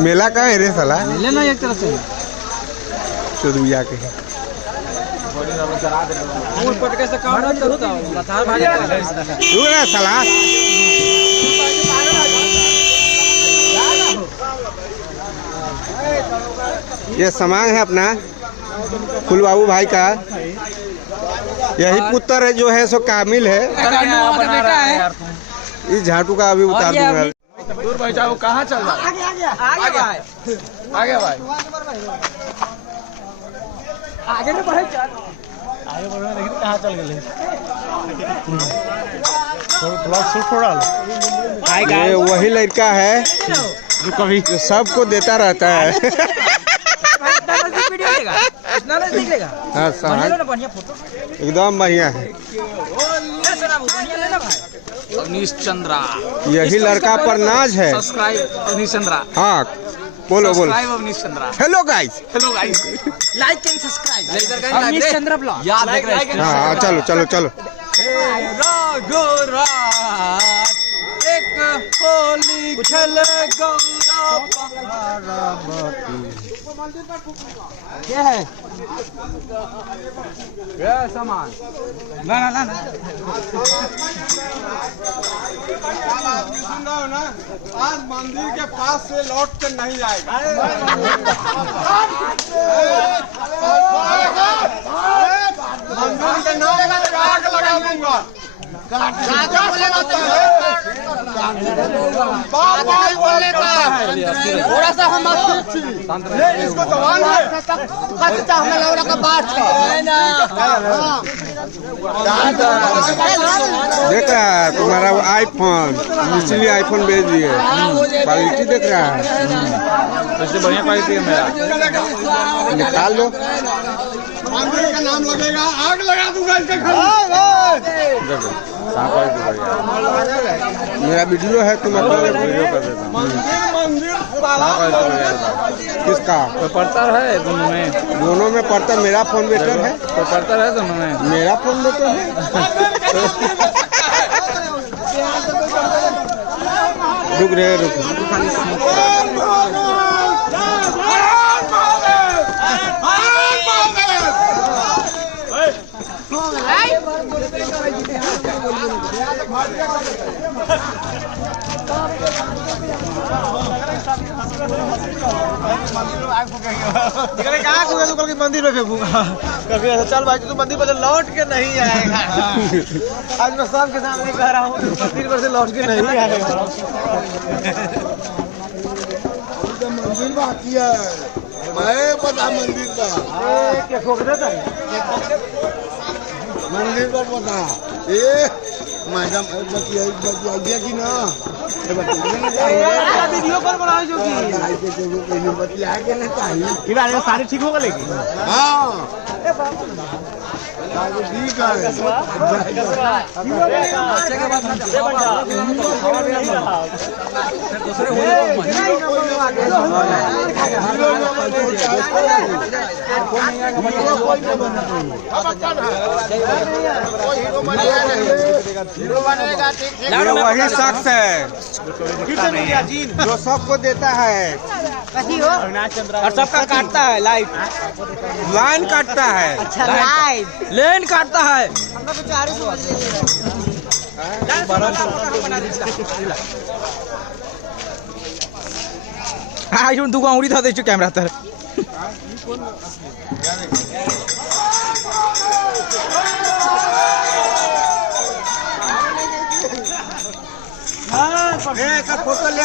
मेला का है रे साला? मेले ना एक तरह से सुरबिया के साला। ये सामान है अपना फुलबाबू भाई का। यही पुत्र है जो है सो कामिल है। इस झाटू का अभी उतार दूंगा। दूर भाई जाओ, कहाँ चल रहा है? आगे भाई आगे बढ़े चल। आगे बढ़े लेकिन कहाँ चल गए? ये वही लड़का है जो कभी सबको देता रहता है। हाँ एकदम बढ़िया है। अवनीश चंद्रा, यही लड़का पर नाज है। सब्सक्राइब अवनीश चंद्रा। हाँ बोलो बोलो। Avnish Chandra. Hello guys, hello guys, like and subscribe Avnish Chandra blog. याद देख रहे हैं। हाँ चलो चलो चलो। एक होली खेल क्या है? क्या सामान? ना ना ना ना आज मंदिर के पास से लौट कर नहीं आएगा। मंदिर के नाम पे आग लगा दूंगा। थोड़ा सा हम इसको जवान है। देख रहा है तुम्हारा आईफोन, इसलिए आईफोन भेज दिए। क्वालिटी देख रहा है, सबसे बढ़िया क्वालिटी है मेरा। निकाल लो। मंदिर का नाम लगेगा, आग लगा दूंगा इसके घर। मेरा वीडियो है, तुम अपलोड वीडियो कर देता हूँ। किसका तो पड़ता है दोनों में? दोनों में पड़ता। मेरा फोन बेटर है तो पड़ता है दोनों में। मेरा फोन बेटर है। रुक रे रुक। मंदिर में फेंकूंगा। चल भाई तू मंदिर पर लौट के नहीं आएगा। आज मैं सबके सामने कह रहा हूँ, मंदिर पर से लौट के नहीं आएगा। मंदिर बाकी है, मैं पता मंदिर का। क्या ठोक देता है? मंदिर का पता ये मैडम बतिया की ना वीडियो कॉल बनाओ जो की बतिया के ना चाहिए। सारी ठीक होगा लेकिन। हाँ ठीक है। वही शख्स है जो सबको देता है और सबका काटता है लाइव। लाइन काटता है। अच्छा लाइव लेन काटता है। हाँ जो दुगो उड़ी था दे कैमरा तर। फोटो ले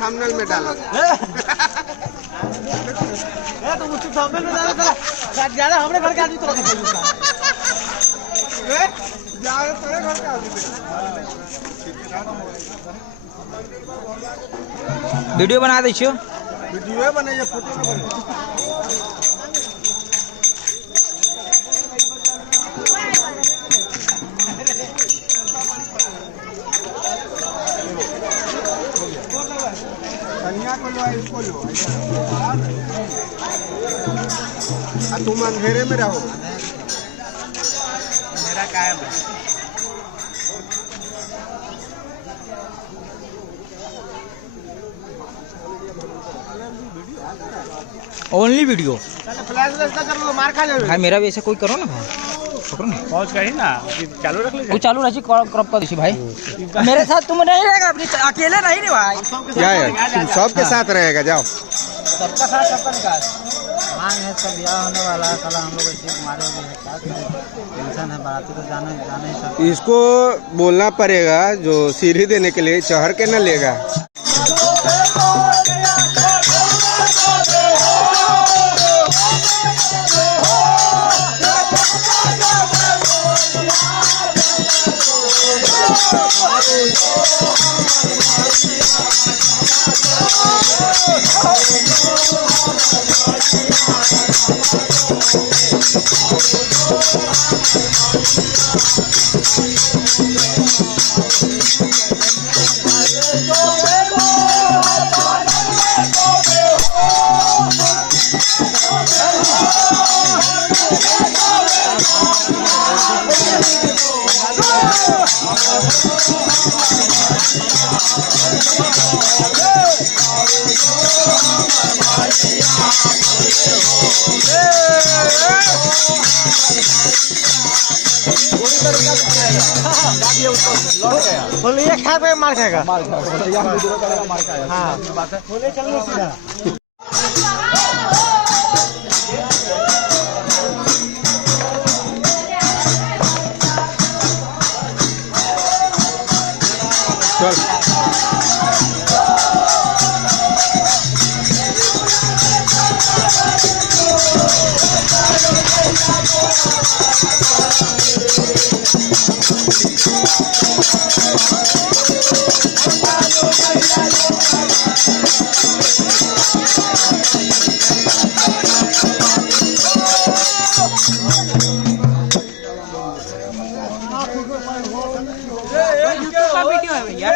थंबनेल में डालो। तो मुझे थंबनेल में डालो ज्यादा हमने घर के आदमी तो वीडियो बना दी छियो। वीडियो बनाइए, फोटो न बनाइए। कन्या को लो, इसको लो। तुम अंधेरे में रहो। मेरा कायम है। ओनली वीडियो फ्लैश व्लैश ना कर लो, मार खा जाओगे। भाई मेरा भी ऐसा कोई करो ना भाई, पकड़ो ना। पहुंच गई ना, चालू रख ले। वो चालू रही क्रॉप कर दीजिए भाई। मेरे साथ तुम नहीं रहेगा, अपनी अकेले नहीं रे भाई। क्या है, तुम सबके साथ रहेगा, जाओ। सबका साथ सबका निकाल। मांग है, सब ब्याह होने वाला है, कल हम लोग ऐसे मारे हुए हैं, क्या करें, टेंशन है, बाराती तो जाना ही सब। इसको बोलना पड़ेगा, जो सीढ़ी देने के लिए चढ़ के न लेगा। बोलिए खा पे मार खाएगा, मार खाएगा। हाँ बोले चलो सीधा। चल वीडियो है भैया।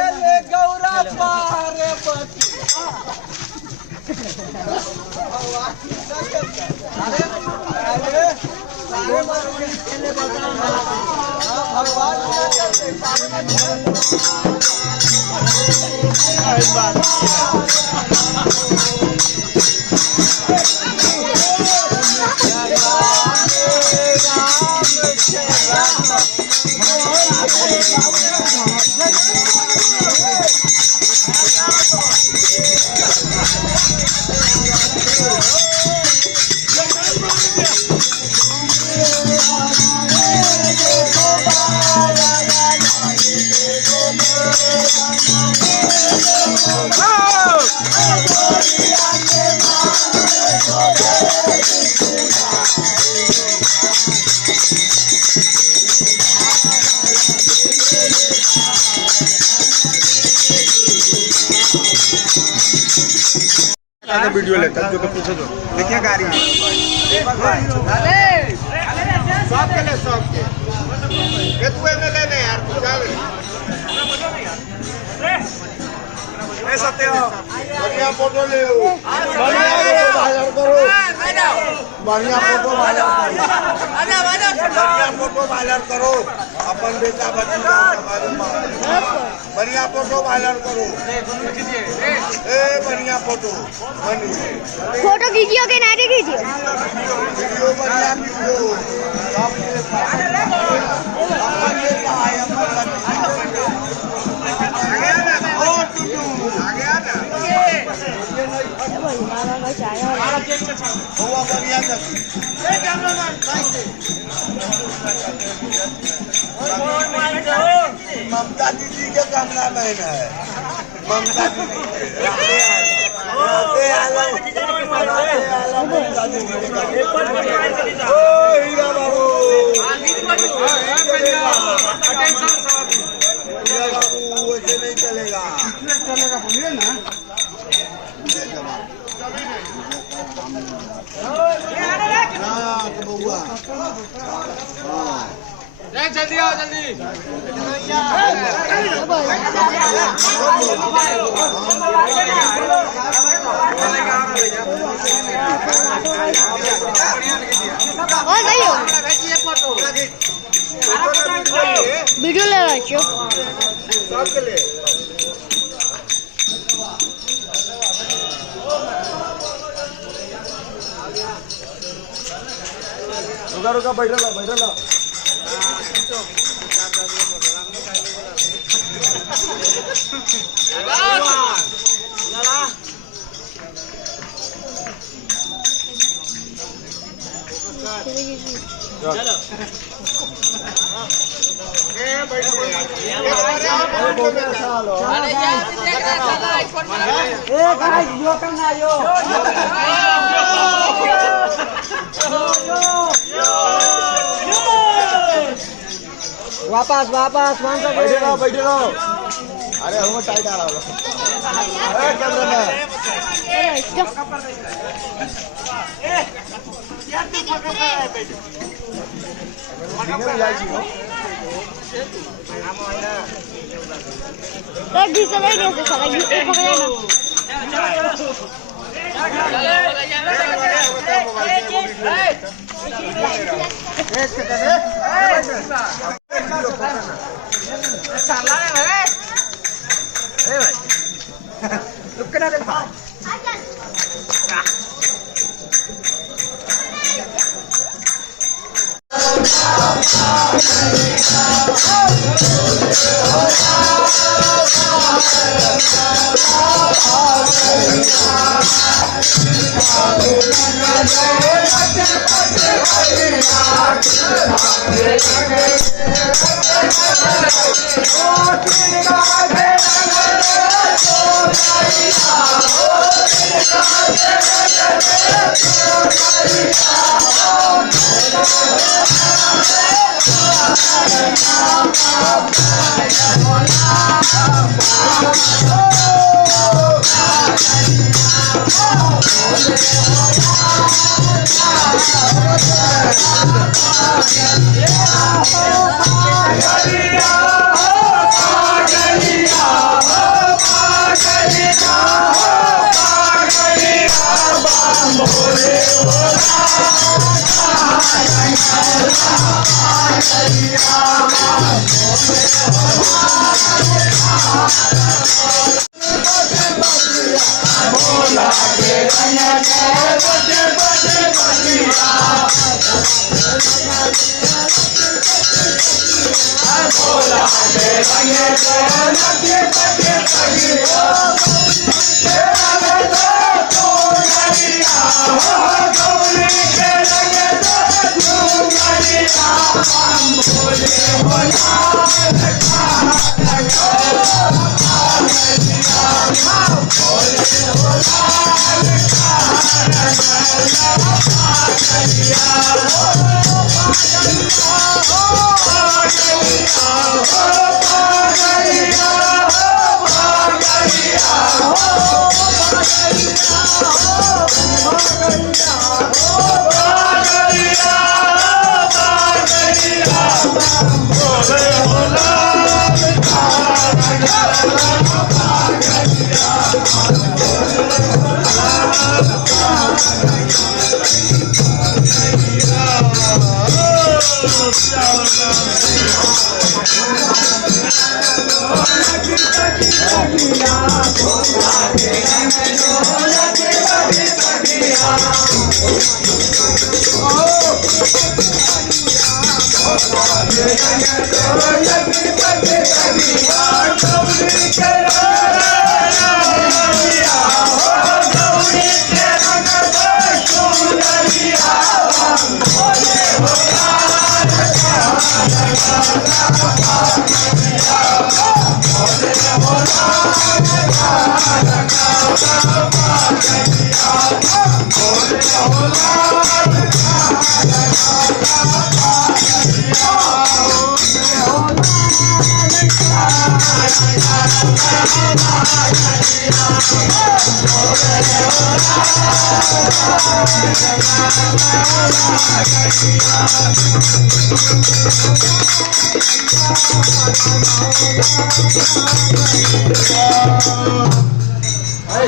वीडियो लेता जो तो पीछे जो देखिए गाड़ी सबके ले सबके ये तू में लेने यार तू चल ए सत्य बढ़िया फोटो ले लो वायरल करो बढ़िया फोटो वायरल करो बढ़िया फोटो वायरल करो अपन बेटा बच्ची बढ़िया फोटो वायरल करो ए बढ़िया फोटो फोटो खींचियो कि नहीं खींचियो वीडियो बढ़िया वीडियो ममता दीदी के कैमरा मैन है ममता दीदी हीरा बाबू वैसे नहीं चलेगा बोलिए ना जल्दी आओ जल्दी। और नहीं हो वीडियो ले रहा छो सबके लिए रुका रुका बैठा ला वापस बैठे रहो अरे हम टाइट आ रहा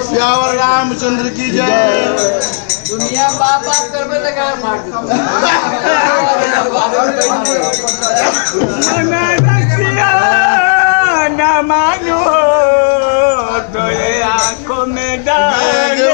श्यावर रामचंद्र की जय। दुनिया बाप बाप कर में लगा मार न मानो तो ये आंखों में डाल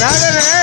राधे रे।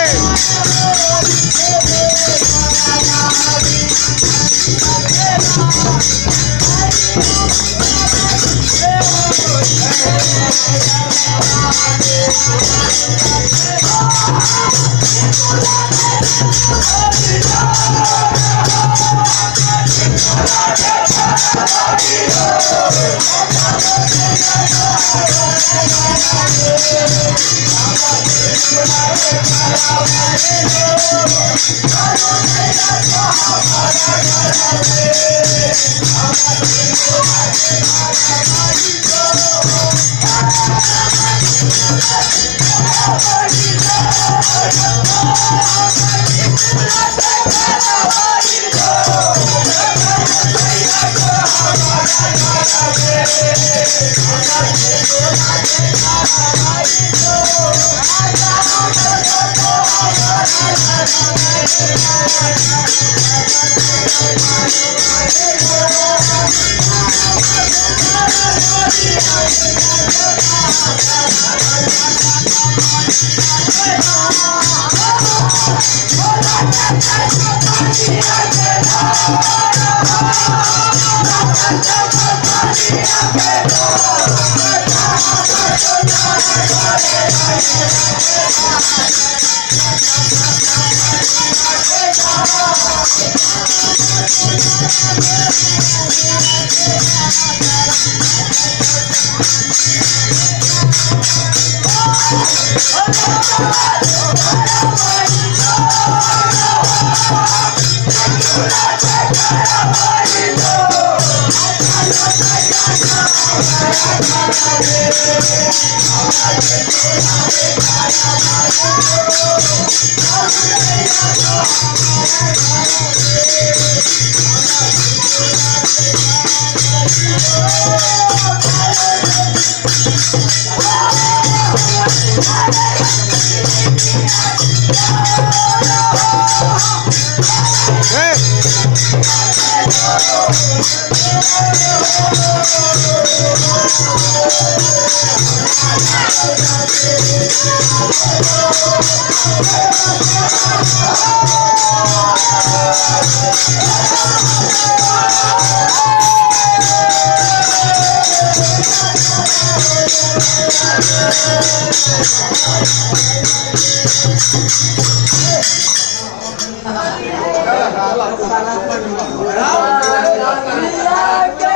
राम